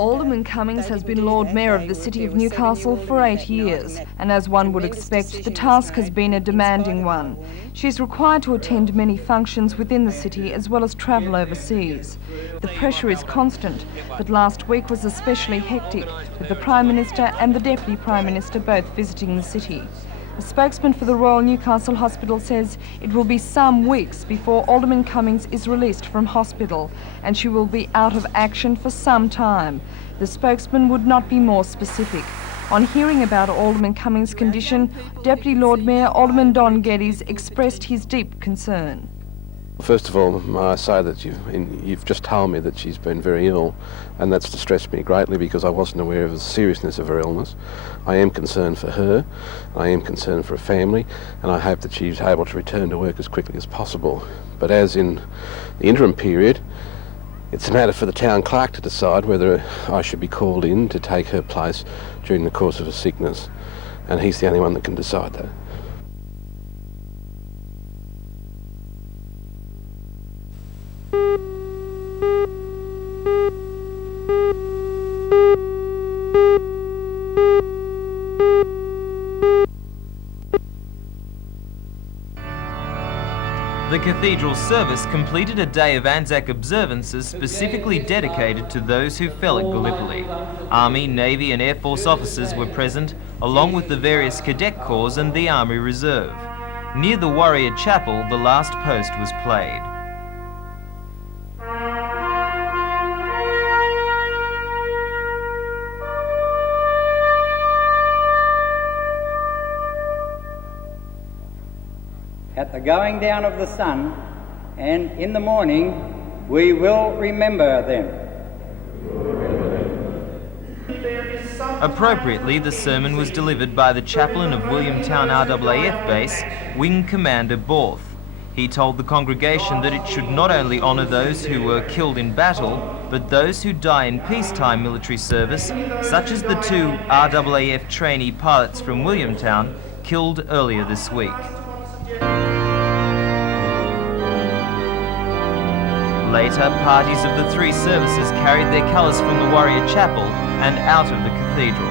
Alderman Cummings has been Lord Mayor of the City of Newcastle for 8 years, and as one would expect, the task has been a demanding one. She is required to attend many functions within the city as well as travel overseas. The pressure is constant, but last week was especially hectic, with the Prime Minister and the Deputy Prime Minister both visiting the city. A spokesman for the Royal Newcastle Hospital says it will be some weeks before Alderman Cummings is released from hospital, and she will be out of action for some time. The spokesman would not be more specific. On hearing about Alderman Cummings' condition, Deputy Lord Mayor Alderman Don Geddes expressed his deep concern. First of all, I say that you've just told me that she's been very ill, and that's distressed me greatly because I wasn't aware of the seriousness of her illness. I am concerned for her, I am concerned for her family, and I hope that she's able to return to work as quickly as possible. But as in the interim period, it's a matter for the town clerk to decide whether I should be called in to take her place during the course of her sickness, and he's the only one that can decide that. The cathedral service completed a day of ANZAC observances specifically dedicated to those who fell at Gallipoli. Army, Navy and Air Force officers were present, along with the various cadet corps and the Army Reserve. Near the Warrior Chapel, the last post was played. At the going down of the sun, and in the morning, we will remember them. Appropriately, the sermon was delivered by the chaplain of Williamtown RAAF base, Wing Commander Borth. He told the congregation that it should not only honour those who were killed in battle, but those who die in peacetime military service, such as the 2 RAAF trainee pilots from Williamtown killed earlier this week. Later, parties of the 3 services carried their colours from the Warrior Chapel and out of the cathedral.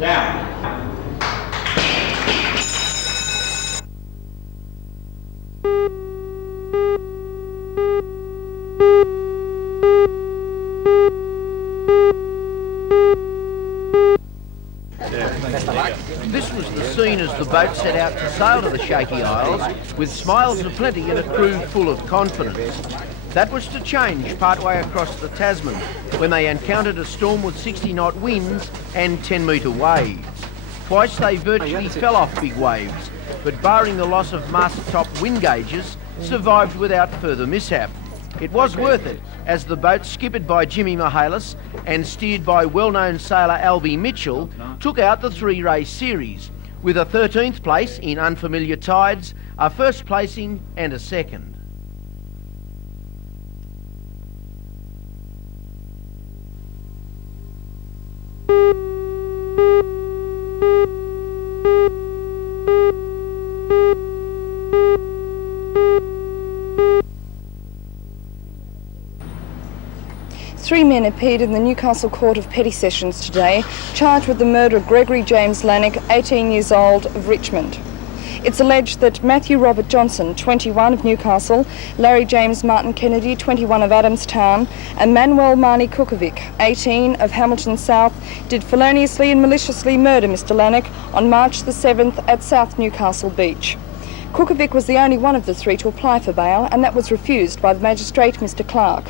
Down. This was the scene as the boat set out to sail to the Shaky Isles, with smiles aplenty and a crew full of confidence. That was to change partway across the Tasman, when they encountered a storm with 60-knot winds and 10-metre waves. Twice they virtually fell off big waves, but barring the loss of mast-top wind gauges, survived without further mishap. It was worth it, as the boat, skippered by Jimmy Mihalis and steered by well-known sailor Albie Mitchell, took out the 3-race series, with a 13th place in unfamiliar tides, a first placing and a second. Three men appeared in the Newcastle Court of Petty Sessions today, charged with the murder of Gregory James Lannick, 18 years old, of Richmond. It's alleged that Matthew Robert Johnson, 21, of Newcastle, Larry James Martin Kennedy, 21, of Adamstown, and Manuel Marnie Kukovic, 18, of Hamilton South, did feloniously and maliciously murder Mr Lannick on March the 7th at South Newcastle Beach. Kukovic was the only one of the 3 to apply for bail, and that was refused by the magistrate, Mr Clark.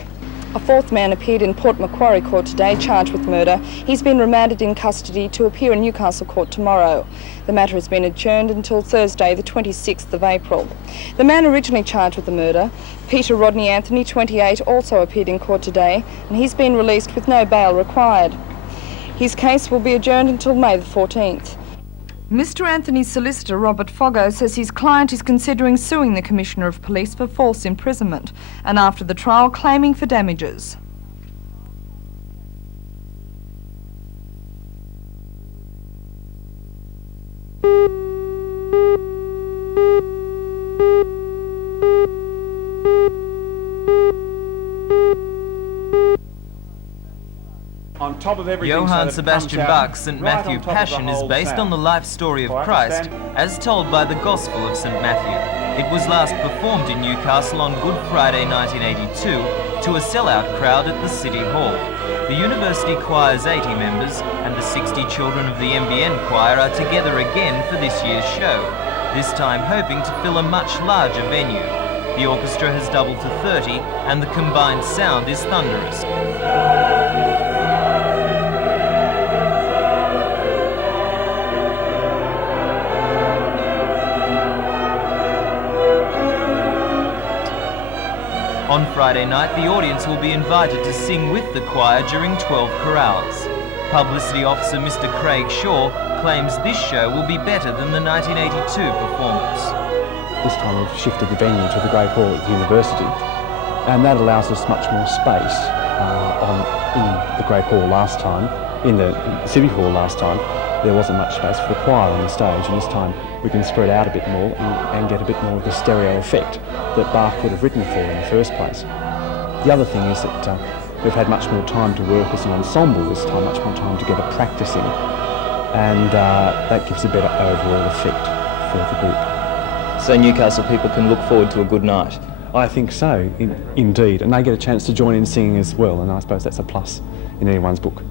A 4th man appeared in Port Macquarie Court today, charged with murder. He's been remanded in custody to appear in Newcastle Court tomorrow. The matter has been adjourned until Thursday, the 26th of April. The man originally charged with the murder, Peter Rodney Anthony, 28, also appeared in court today, and he's been released with no bail required. His case will be adjourned until May the 14th. Mr. Anthony's solicitor, Robert Foggo, says his client is considering suing the Commissioner of Police for false imprisonment and after the trial claiming for damages. On top of everything, Johann Sebastian Bach's St. Matthew Passion is based on the life story of Christ as told by the Gospel of St. Matthew. It was last performed in Newcastle on Good Friday 1982 to a sellout crowd at the City Hall. The University Choir's 80 members and the 60 children of the NBN Choir are together again for this year's show, this time hoping to fill a much larger venue. The orchestra has doubled to 30 and the combined sound is thunderous. On Friday night, the audience will be invited to sing with the choir during 12 chorales. Publicity officer Mr. Craig Shaw claims this show will be better than the 1982 performance. This time we've shifted the venue to the Great Hall at the University, and that allows us much more space in the Great Hall last time. In the City Hall last time, there wasn't much space for the choir on the stage, and this time we can spread out a bit more and get a bit more of the stereo effect that Bach would have written for in the first place. The other thing is that we've had much more time to work as an ensemble this time, much more time to get a practice in, and that gives a better overall effect for the group. So Newcastle people can look forward to a good night? I think so, indeed, and they get a chance to join in singing as well, and I suppose that's a plus in anyone's book.